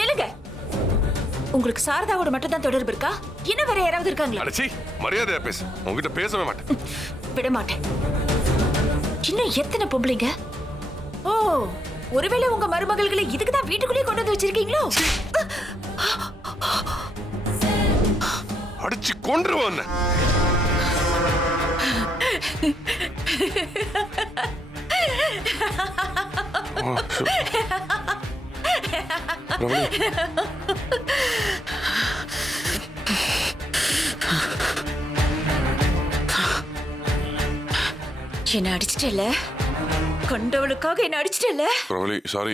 நில்லுங்க. உங்களுக்கு சாரதாவோட மட்டும் தான் தொடர்பு இருக்கா? இன்னும் வேற யாராவது இருக்காங்களா? அடச்சி, மரியாதையா பேசு. உங்ககிட்ட பேசவே மாட்டேன். விட மாட்டேன். இன்னும் எத்தனை பொம்பளைங்க? ஓ, ஒருவேளை உங்க மருமகள்களை இதுக்கு தான் வீட்டுக்குள்ளே கொண்டு வந்து வச்சிருக்கீங்களோ? அடிச்சு கொன்றுவோம். என்ன அடிச்சிட்டல? கொண்டவளுக்காக என்ன அடிச்சிட்டல? பிரபலி, சாரி.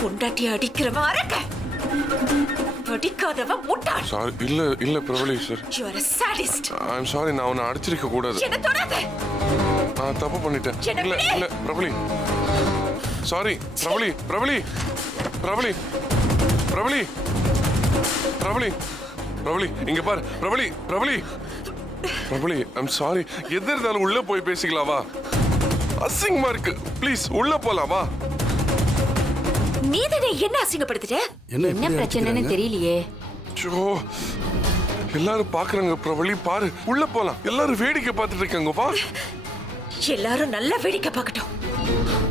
பொண்டாட்டி அடிக்கிறவன் அரக்க, அடிக்காதவ முட்டாள். சாரி. இல்ல Prabali sir. You are a sadist. I am sorry. நான் உன்னை அடிச்சிருக்க கூடாது. என்ன தொடாத. நான் தப்பு பண்ணிட்டேன். இல்ல பிரபலி. சாரி. பிரபலி. இங்க பாரு. பிரபலி, ஐம் சாரி. எது இருந்தாலும் உள்ள போய் பேசிக்கலாவா? அசிங்கமா இருக்கு. ப்ளீஸ் உள்ள போலாமா? நீ தானே என்ன அசிங்கப்படுத்திட்ட? என்ன பிரச்சனைன்னு தெரியலையே. எல்லாரும் பாக்குறாங்க. பிரபலி பாரு, உள்ள போலாம். எல்லாரும் வேடிக்கை பார்த்துட்டு இருக்காங்க. வா. எல்லாரும் நல்லா வேடிக்கை பார்க்கட்டும்.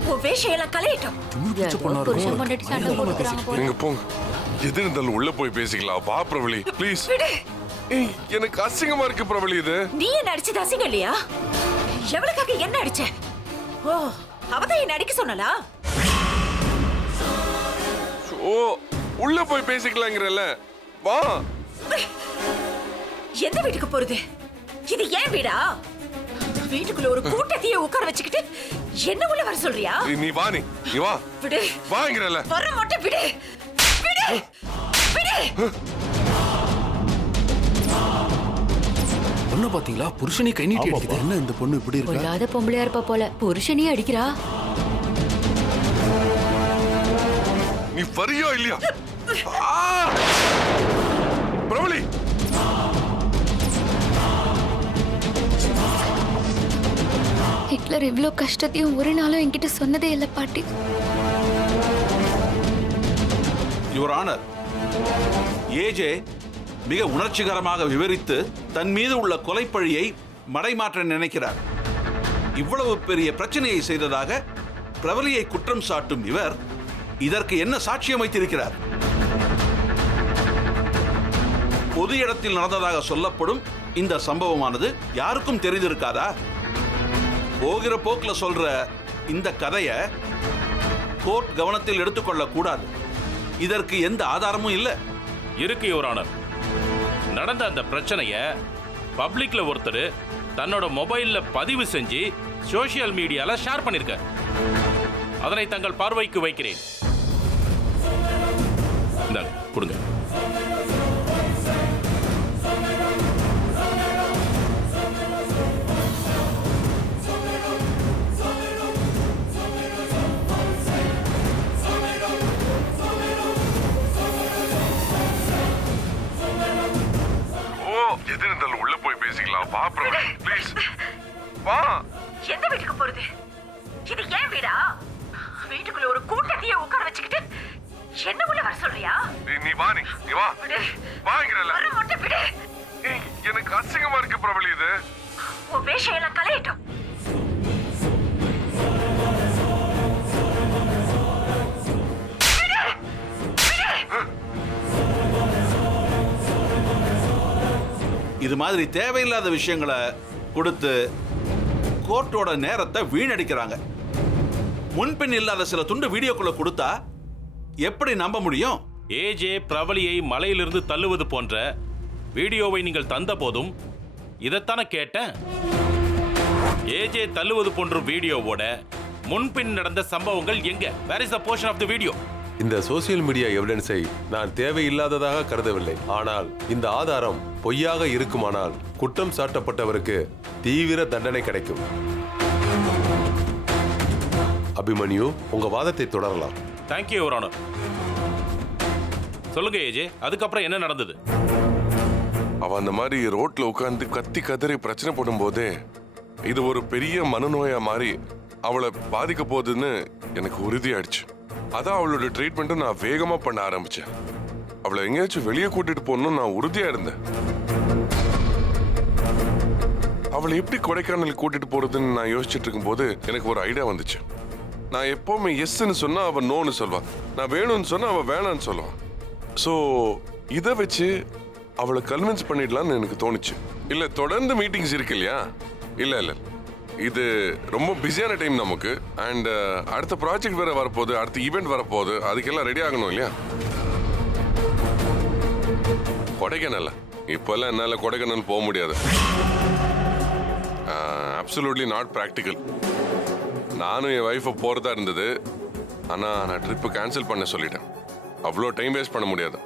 உன் வேஷம் எல்லாம் கலையட்டும். நீங்க போங்க. எது இருந்தாலும் உள்ள போய் பேசிக்கலாம். வா பிரபலி, ப்ளீஸ். எனக்கு அசிங்கமா இருக்கு பிரபலி. இது நீ என்ன அடிச்சது அசிங்கம் இல்லையா? எவளுக்காக என்ன அடிச்ச? ஓ, அவதான் என்ன அடிக்க சொன்னலா? ஓ, உள்ள போய் பேசிக்கலாங்கிறல்ல. வா. எந்த வீட்டுக்கு போறது? இது ஏன் வீடா? வீட்டுக்குள்ள ஒரு கூட்டத்தையே உட்கார வச்சுக்கிட்டு என்ன உள்ள வர சொல்றியா? நீ வா. நீ வா. விடு. வாங்கிறல்ல. வர மாட்டே. விடு. பொண்ணு பாத்தீங்களா? புருஷனே கை நீட்டி அடிக்குது. என்ன இந்த பொண்ணு இப்படி இருக்கா? பொல்லாத பொம்பளையா இருப்பா போல. புருஷனே அடிக்கிறா. நீ வரியோ இல்லையா? பிரபலி, ஹிட்லர் இவ்ளோ கஷ்டத்தையும் ஒரு நாளும் என்கிட்ட சொன்னதே இல்ல பாட்டி. யுவர் ஆனர், ஏஜே மிக உணர்ச்சிகரமாக விவரித்து தன் மீது உள்ள கொலைப்பழியை மடைமாற்ற நினைக்கிறார். இவ்வளவு பெரிய பிரச்சனையை செய்ததாக பிரபலியை குற்றம் சாட்டும் இவர் இதற்கு என்ன சாட்சியம் வைத்திருக்கிறார்? பொது இடத்தில் நடந்ததாக சொல்லப்படும் இந்த சம்பவமானது யாருக்கும் தெரிந்திருக்காதா? போகிற போக்குல சொல்ற இந்த கதையை கோர்ட் கவனத்தில் எடுத்துக்கொள்ள கூடாது. இதற்கு எந்த ஆதாரமும் இல்லை. இருக்கு யுவர் ஆனர். நடந்த அந்த பிரச்சனைய பப்ளிக்ல ஒருத்தர் தன்னோட மொபைல்ல பதிவு செஞ்சு சோசியல் மீடியால ஷேர் பண்ணிருக்க. அதனை தங்கள் பார்வைக்கு வைக்கிறேன். இந்தாங்க, கொடுங்க. எது இருந்தாலும் உள்ள போய் பேசிக்கலாம். வா பிரபலி, ப்ளீஸ். வா. எந்த வீட்டுக்கு போறது? இது ஏன் வீடா? வீட்டுக்குள்ள ஒரு கூட்டத்தையே உட்கார வச்சுக்கிட்டு என்ன உள்ள வர சொல்றியா? நீ வா. நீ வா. வாங்கிறல்ல. வர மாட்டே. விடு. எனக்கு அசிங்கமா இருக்கு பிரபலி. இது உன் வேஷம் எல்லாம் கலையட்டும். இது மாதிரி தேவையில்லாத விஷயங்களை கொடுத்து கோர்ட்டோட நேரத்தை வீணடிக்கிறாங்க. முன்பின் இல்லாத சில துண்டு வீடியோக்குள்ள கொடுத்தா எப்படி நம்ப முடியும்? ஏஜே பிரபலியை மலையிலிருந்து தள்ளுவது போன்ற வீடியோவை நீங்கள் தந்த போதும் இதைத்தானே கேட்டேன். ஏஜே தள்ளுவது போன்ற வீடியோவோட முன்பின் நடந்த சம்பவங்கள் எங்க? Where is the portion of the video? இந்த சோசியல் மீடியா எவிடன்ஸை நான் தேவையில்லாததாக கருதவில்லை. ஆனால் இந்த ஆதாரம் பொய்யாக இருக்குமானால் குற்றம் சாட்டப்பட்டவருக்கு தீவிர தண்டனை கிடைக்கும். அபிமன்யு, உங்க வாதத்தை தொடரலாம். Thank you your honour. சொல்லுங்க ஏஜே, அதுக்கப்புறம் என்ன நடந்தது? அவ அந்த மாதிரி ரோட்ல உட்கார்ந்து கத்தி கதறி பிரச்சனை போடும் போதே இது ஒரு பெரிய மனநோயா மாறி அவளை பாதிக்க போகுதுன்னு எனக்கு உறுதியாயிடுச்சு. அதான் அவளோட ட்ரீட்மெண்ட்டும் நான் வேகமா பண்ண ஆரம்பிச்சேன். அவளை எங்கேயாச்சும் வெளியே கூட்டிட்டு போகணும்னு நான் உறுதியா இருந்தேன். அவளை எப்படி கொடைக்கானல் கூட்டிட்டு போறதுன்னு நான் யோசிச்சுட்டு இருக்கும்போது எனக்கு ஒரு ஐடியா வந்துச்சு. நான் எப்பவுமே எஸ்ன்னு சொன்னா அவ நோன்னு சொல்வா, நான் வேணும்னு சொன்னா அவ வேணான்னு சொல்லுவான். ஸோ இதை வச்சு அவளை கன்வின்ஸ் பண்ணிடலாம்னு எனக்கு தோணுச்சு. இல்ல தொடர்ந்து மீட்டிங்ஸ் இருக்கு இல்லையா? இல்ல இது ரொம்ப பிஸியான டைம் நமக்கு. அண்ட் அடுத்த ப்ராஜெக்ட் வேற வரப்போகுது, அடுத்த ஈவெண்ட் வரப்போகுது, அதுக்கெல்லாம் ரெடி ஆகணும் இல்லையா? கொடைக்கானல் இப்பெல்லாம் என்னால் கொடைக்கானல் போக முடியாது. Absolutely not practical. நானும் என் ஒய்ஃபை போகிறதா இருந்தது, ஆனால் நான் ட்ரிப்பு கேன்சல் பண்ண சொல்லிட்டேன். அவ்வளோ டைம் வேஸ்ட் பண்ண முடியாது.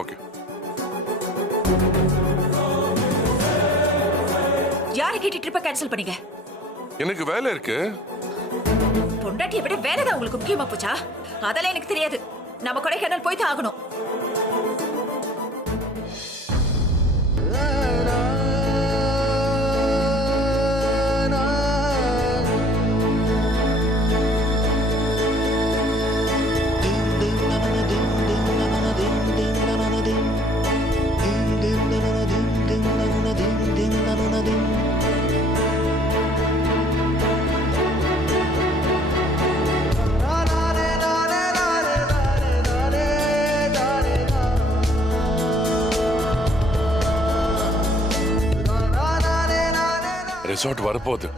ஓகே. யாரை கேட்டு ட்ரிப்பை கேன்சல் பண்ணீங்க? எனக்கு வேலை இருக்கு. பொண்டாட்டியை விட வேலை தான் உங்களுக்கு முக்கியமா போச்சா? அதெல்லாம் எனக்கு தெரியாது. நம்ம கொடைக்கானல் போய் தான் ஆகணும். ரிசார்ட் வரப்போகுது.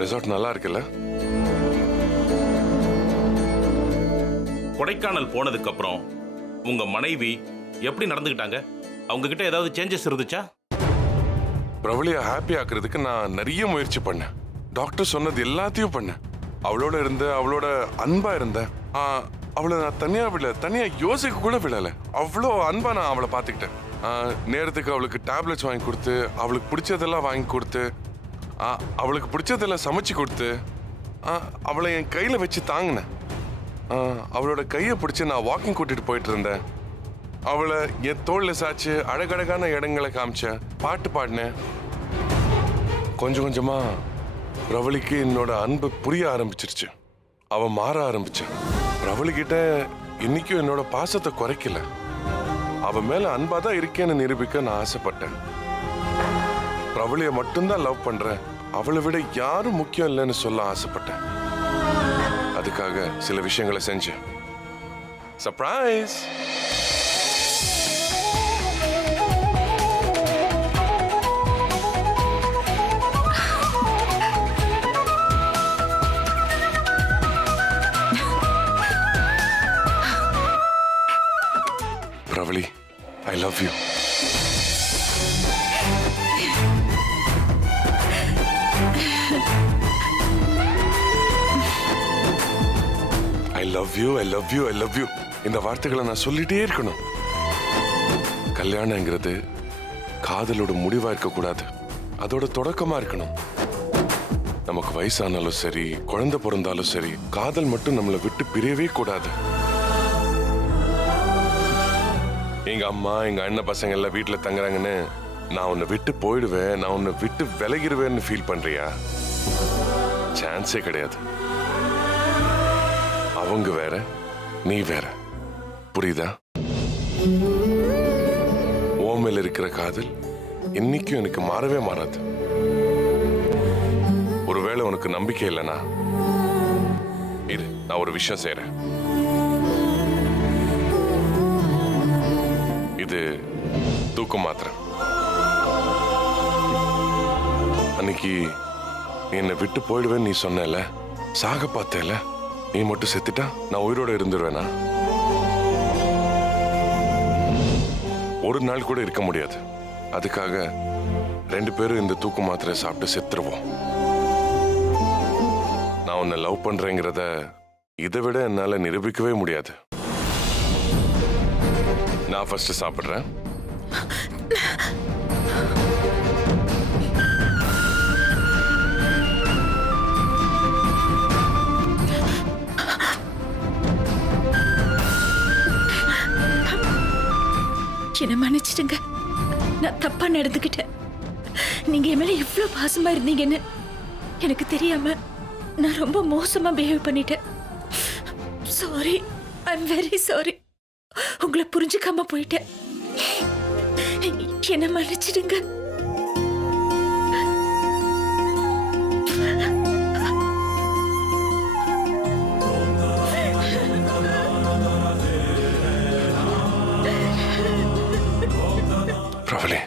ரிசார்ட் நல்லா இருக்குல்ல? கொடைக்கானல் போனதுக்கு அப்புறம் உங்க மனைவி எப்படி நடந்துக்கிட்டாங்க? அவங்க கிட்ட ஏதாவது சேஞ்சஸ் இருந்துச்சா? பிரபலியை ஹாப்பி ஆக்குறதுக்கு நான் நிறைய முயற்சி பண்ணேன். டாக்டர் சொன்னது எல்லாத்தையும் பண்ணேன். அவளோட இருந்த, அவளோட அன்பா இருந்தேன். அவளை நான் தனியா யோசிக்க கூட விடலை. அவ்வளோ அன்பா நான் அவளை பார்த்துக்கிட்டேன். நேரத்துக்கு அவளுக்கு டேப்லெட்ஸ் வாங்கி கொடுத்து, அவளுக்கு பிடிச்சதெல்லாம் வாங்கி கொடுத்து, அவளுக்கு பிடிச்சதெல்லாம் சமைச்சு கொடுத்து, அவளை என் கையில் வச்சு தாங்கினேன். அவளோட கையை பிடிச்சி நான் வாக்கிங் கூட்டிட்டு போயிட்டு இருந்தேன். அவளை என் தோல்ல சாச்சு அழகழகான இடங்களை காமிச்சேன், பாட்டு பாடினேன். கொஞ்சம் கொஞ்சமா பிரபலிக்கு என்னோட அன்பு புரிய ஆரம்பிச்சிருச்சு. அவ மாற ஆரம்பிச்சான். பிரபலிக்கிட்ட இன்னைக்கும் என்னோட பாசத்தை குறைக்கல. அவ மேல அன்பாதான் இருக்கேன்னு நிரூபிக்க நான் ஆசைப்பட்டேன். பிரபலிய மட்டும்தான் லவ் பண்றேன், அவளை விட யாரும் முக்கியம் இல்லைன்னு சொல்ல ஆசைப்பட்டேன். அதுக்காக சில விஷயங்களை செஞ்சேன். Surprise! Pravali, I love you. I love you, I love you, I love you. இந்த வார்த்தைகளை நான் சொல்லிட்டே இருக்கணும். கல்யாணங்கிறது காதலோட முடிவா இருக்கக்கூடாது, அதோட தொடக்கமா இருக்கணும். நமக்கு வயசானாலும் சரி, குழந்தை பிறந்தாலும் சரி, காதல் மட்டும் நம்மளை விட்டு பிரியவே கூடாது. எங்க அம்மா, எங்க அண்ணன் பசங்க எல்லாம் வீட்டுல தங்குறாங்கன்னு நான் உன்னை விட்டு போயிடுவேன், நான் உன்னை விட்டு விலகிடுவேன்னு ஃபீல் பண்றியா? சான்ஸே கிடையாது. அவங்க வேற, நீ வேற. புரியுதா? ஓ மேல இருக்கிற காதல் இன்னைக்கும் எனக்கு மாறவே மாறாது. ஒருவேளை உனக்கு நம்பிக்கை இல்லைனா இரு, நான் ஒரு விஷயம் செய்யறேன். இது தூக்க மாத்திரை. அன்னைக்கு என்னை விட்டு போயிடுவேன்னு நீ சொன்னல, சாக பார்த்தேல, நீ மட்டும் செத்துட்டா நான் உயிரோட இருந்துருவேனா? ஒரு நாள் கூட இருக்க முடியாது. அதுக்காக 2 பேரும் இந்த தூக்க மாத்திரை சாப்பிட்டு செத்துருவோம். நான் உன்னை லவ் பண்றேங்கிறத இதை விட என்னால நிரூபிக்கவே முடியாது. நான் ஃபர்ஸ்ட் சாப்பிடுறேன். என்ன மன்னிச்சிடுங்க, நான் தப்பா நடந்துக்கிட்டேன். நீங்க என் மேல இவ்ளோ பாசமா இருந்தீங்கன்னு எனக்கு தெரியாம நான் ரொம்ப மோசமா பிஹேவ் பண்ணிட்டேன். Sorry, I am very sorry. உங்களை புரிஞ்சுக்காம போயிட்டேன். என்ன மன்னிச்சிடுங்க. பிரபலி,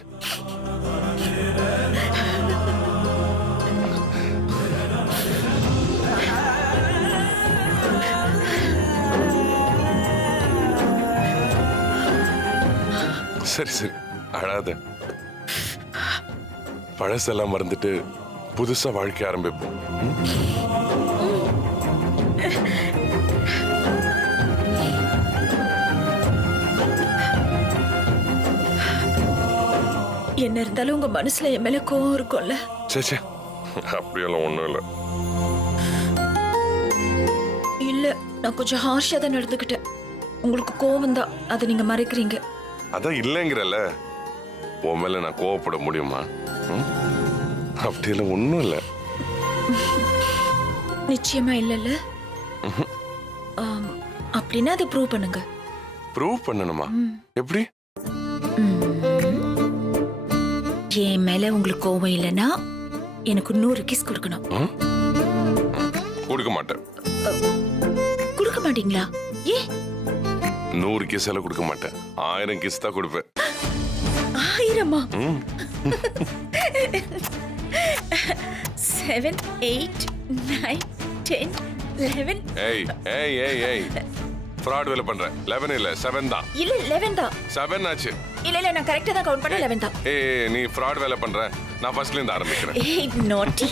சரி சரி, அழாத. பழசெல்லாம் மறந்துட்டு புதுசா வாழ்க்கை ஆரம்பிப்போம். என்ன இருந்தாலும் உங்க மனசுல என் மேல கோவம் இருக்கும்ல? சே, அப்படியெல்லாம் ஒண்ணும் இல்லை. இல்ல, நான் கொஞ்சம் ஹார்ஷா தான் நடந்துக்கிட்டேன். உங்களுக்கு கோவம் தான், அதை நீங்க மறைக்கிறீங்க. அதான் இல்லைங்கிறல்ல, உன் மேல நான் கோவப்பட முடியுமா? அப்படியெல்லாம் ஒண்ணும் இல்லை. நிச்சயமா இல்லல்ல? அப்படின்னா அதை ப்ரூவ் பண்ணுங்க. ப்ரூவ் பண்ணணுமா? எப்படி? என் மேல உங்களுக்கு கோவம் இல்லைன்னா எனக்கு 100 கிஸ் கொடுக்கணும். கொடுக்க மாட்டேன். கொடுக்க மாட்டீங்களா? ஏ, 100 கிஸ் எல்லாம் கொடுக்க மாட்டேன். 1000 கிஸ் தான் கொடுப்பேன். 1000-ஆ? 7, 8, 9, 10, 11. ஏய் ஏய் ஏய் ஏய், ஃப்ராட் வேலை பண்ற. 11 இல்ல 7 தான். இல்ல 11 தான். 7 ஆச்சு. இல்ல நான் கரெக்ட்டா தான் கவுண்ட் பண்ண. 11 தான். ஏய், நீ ஃப்ராட் வேலை பண்ற. நான் ஃபர்ஸ்ட்ல இருந்து ஆரம்பிக்கிறேன். ஏய், நாட்டி.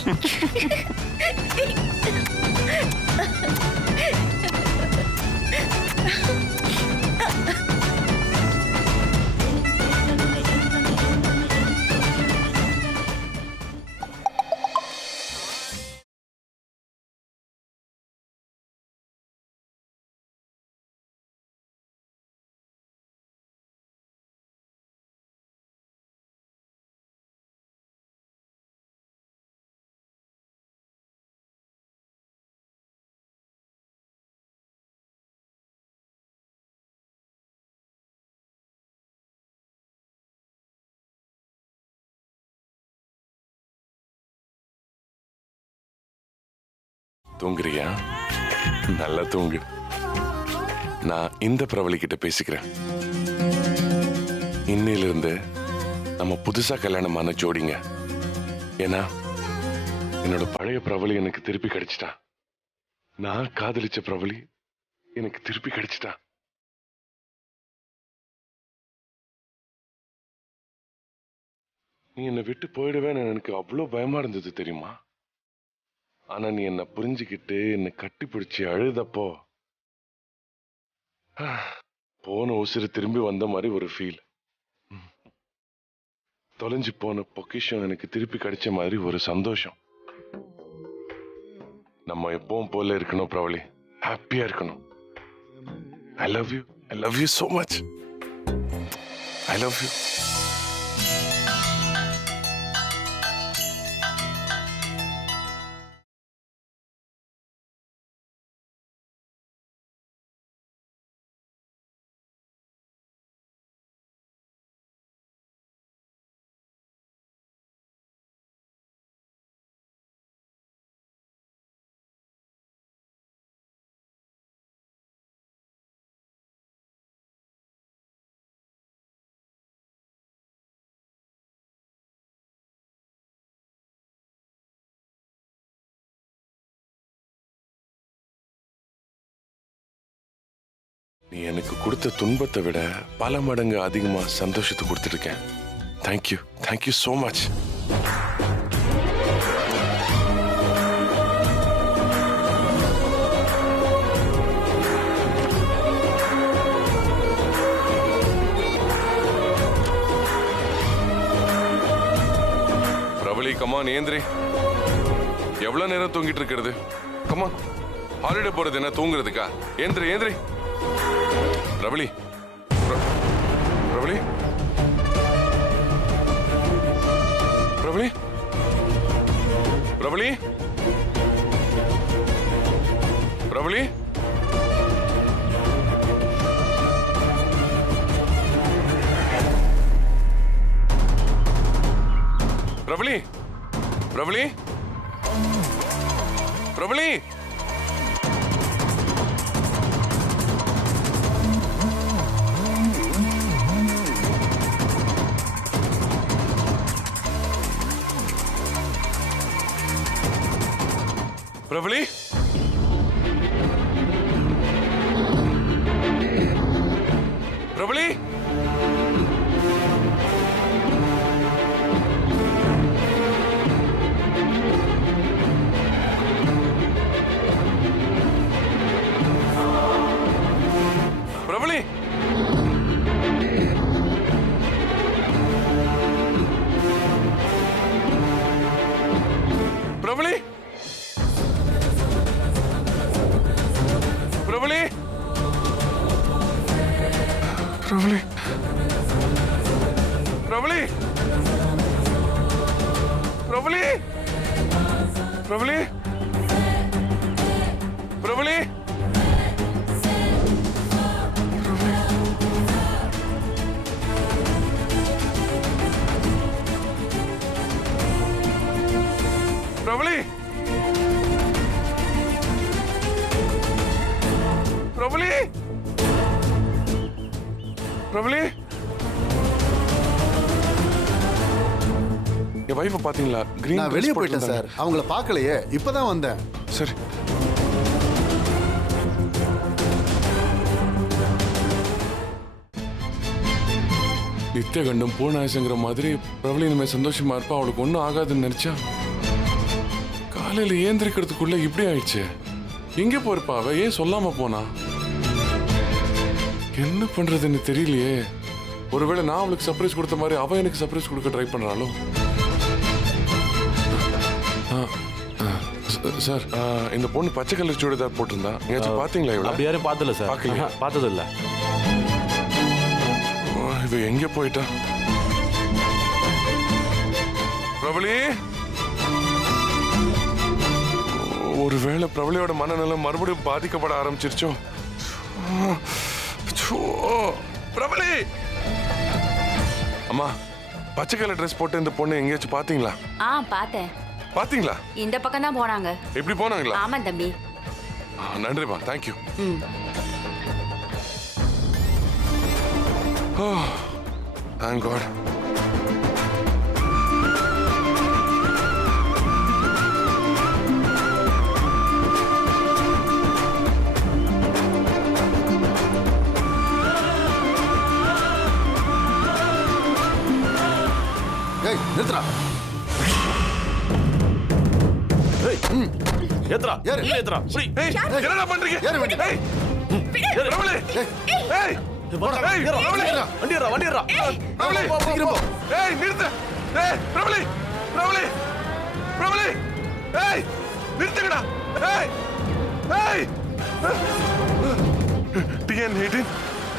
தூங்குறியா? நல்லா தூங்கு. நான் இந்த பிரபலி கிட்ட பேசிக்கிறேன். இன்னையிலிருந்து நம்ம புதுசா கல்யாணமான ஜோடிங்க. ஏன்னா என்னோட பழைய பிரபலி எனக்கு திருப்பி கிடைச்சிட்டா. நான் காதலிச்ச பிரபலி எனக்கு திருப்பி கிடைச்சிட்டா. நீ என்னை விட்டு போயிடுவேன்னு எனக்கு அவ்வளோ பயமா இருந்தது தெரியுமா? ஆனா நீ என்ன புரிஞ்சுக்கிட்டு என்ன கட்டி பிடிச்சி அழுதப்போ போன உசிறு திரும்பி வந்த மாதிரி ஒரு ஃபீல். தொலைஞ்சு போன பொக்கிஷம் எனக்கு திருப்பி கிடைச்ச மாதிரி ஒரு சந்தோஷம். நம்ம எப்பவும் போல இருக்கணும் பிரபலி, ஹாப்பியா இருக்கணும். I love you, I love you so much. I love you. நீ எனக்கு கொடுத்த துன்பத்தை விட பல மடங்கு அதிகமா சந்தோஷத்தை கொடுத்துருக்கேன். Thank you, thank you so much. Prabali, come on ஏந்திரி. எவ்வளவு நேரம் தூங்கிட்டு இருக்கிறது? கமான், ஹாலிடே போறது என்ன தூங்குறதுக்கா? ஏந்திரி ஏந்திரி. பிரபலி, பிரபலி. பிரபலி பிரபலி பிரபலி பிரபலி பிரபலி பிரபலி பிரபலி பிரபலி பிரபலி பிரபலி பிரபலி பிரபலி பிரபலி பிரபலி பிரபலி பிரபலி பிரபலி பிரபலி என் வைஃபை பாத்தீங்களா? கிரீன் நான் வெளியே போயிட்டேன் சார், அவங்கள பார்க்கலையே, இப்பதான் வந்தேன். சரி. நித்திய கண்டம் பூனாயசங்கிற மாதிரி பிரபலி இனிமே சந்தோஷமா இருப்பா, அவளுக்கு ஒன்றும் ஆகாதுன்னு நினைச்சா காலையில ஏந்திரிக்கிறதுக்குள்ள இப்படி ஆயிடுச்சு. எங்க போயிருப்பா அவ? ஏன் சொல்லாம போனா? என்ன பண்றதுன்னு தெரியலையே. ஒருவேளை நான் அவளுக்கு சர்ப்ரைஸ் கொடுத்த மாதிரி அவ எனக்கு சர்ப்ரைஸ் கொடுக்க ட்ரை பண்றாளோ? சார், இந்த பொண்ணு பச்சை கலர் சுடிதார் போட்டிருந்தா, எங்கேயாச்சும் பாத்தீங்களா? இவ்வளவு அப்படி யாரும் பார்த்தல சார். பார்க்கலையா? பார்த்தது இல்ல. இவ எங்க போயிட்டா? பிரபலி, ஒருவேளை பிரபலியோட மனநலம் மறுபடியும் பாதிக்கப்பட ஆரம்பிச்சிருச்சோ? பிரபலி அம்மா, பச்சை கலர் ட்ரெஸ் போட்டு இந்த பொண்ணு எங்கேயாச்சும் பாத்தீங்களா? பார்த்தேன். பாத்தீங்களா? இந்த பக்கம் தான் போனாங்க. எப்படி போனாங்களா? ஆமா தம்பி. நன்றிமா, தேங்க்யூ. Thank God. ஏய், நிறுத்துடா. ஏத்ரா, ஏறு. ஏத்ரா. ஏய், என்னடா பண்றீங்க? ஏறு வண்டி. ஏய், பிரபலி. ஏய், வண்டி ஏறா, வண்டி ஏறா. பிரபலி, சீக்கிரம் போ. ஏய், நிறுத்து. ஏய், பிரபலி, பிரபலி, பிரபலி. ஏய், நிறுத்துங்கடா. ஏய், ஏய். TN18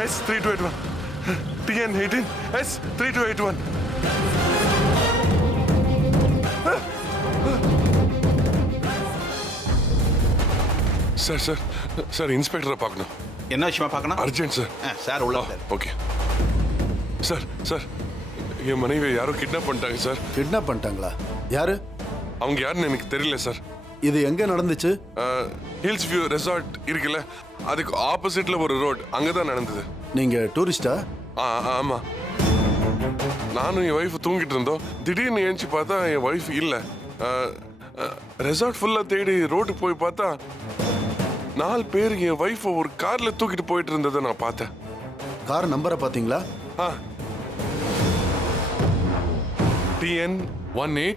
S3281. TN18 S3281. Sir sir sir, இன்ஸ்பெக்டரை பார்க்கணும். என்ன விஷயமா பார்க்கணும்? Urgent sir. சார் உள்ள வந்தாரு. Okay sir. சார், என் மனைவி யாரோ கிட்னாப் பண்ணிட்டாங்க சார். கிட்னாப் பண்ணிட்டாங்களா? யாரு? அவங்க யாருன்னு எனக்கு தெரியல சார். இது எங்க நடந்துச்சு? ஹில்ஸ் வியூ ரெசார்ட் இருக்குல்ல, அதுக்கு ஆப்போசிட்ல ஒரு ரோட், அங்கதான் நடந்தது. நீங்க டூரிஸ்டா? ஆமா. நானும் என் ஒய்ஃப் தூங்கிட்டு இருந்தோம். திடீர்னு எழுந்துச்சு பார்த்தா என் ஒய்ஃப் இல்ல. ரெசார்ட் ஃபுல்லா தேடி ரோடு போய் பார்த்தா 4 பேர் என் ஒய்ஃப் ஒரு கார்ல தூக்கிட்டு போயிட்டு இருந்ததை நான் பார்த்தேன். கார் நம்பரை பாத்தீங்களா? TN18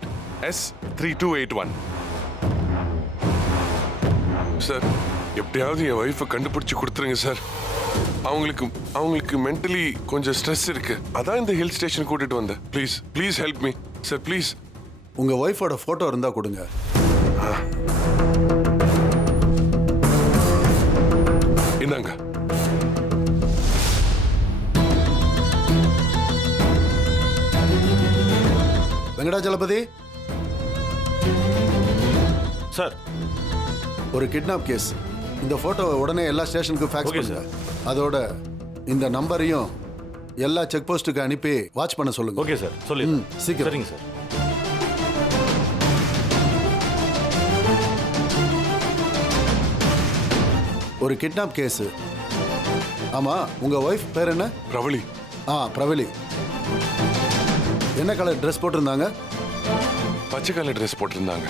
S3281. சார், எப்படியாவது என் ஒய்ஃபை கண்டுபிடிச்சு கொடுத்துருங்க சார். அவங்களுக்கு மென்டலி கொஞ்சம் ஸ்ட்ரெஸ் இருக்கு. அதான் இந்த ஹில் ஸ்டேஷன் கூட்டிட்டு வந்தேன். Please please help me sir, please. உங்க ஒய்ஃபோட போட்டோ இருந்தா கொடுங்க. இந்தாங்க. வெங்கடாச்சலபதி, சார் ஒரு கிட்னாப் கேஸ். இந்த போட்டோவை உடனே எல்லா ஸ்டேஷனுக்கும் ஃபேக்ஸ் Okay, பண்ணுங்க. அதோட இந்த நம்பரையும் எல்லா செக் போஸ்ட்டுக்கு அனுப்பி வாட்ச் பண்ண சொல்லுங்க. ஓகே சார் சொல்லி சீக்கிரம். சரிங்க சார். ஒரு கிட்னாப் கேஸ். ஆமா, உங்க ஒய்ஃப் பேர் என்ன? பிரவளி. பிரவலி. என்ன கலர் ட்ரெஸ் போட்டிருந்தாங்க? பச்சை கலர் ட்ரெஸ் போட்டிருந்தாங்க.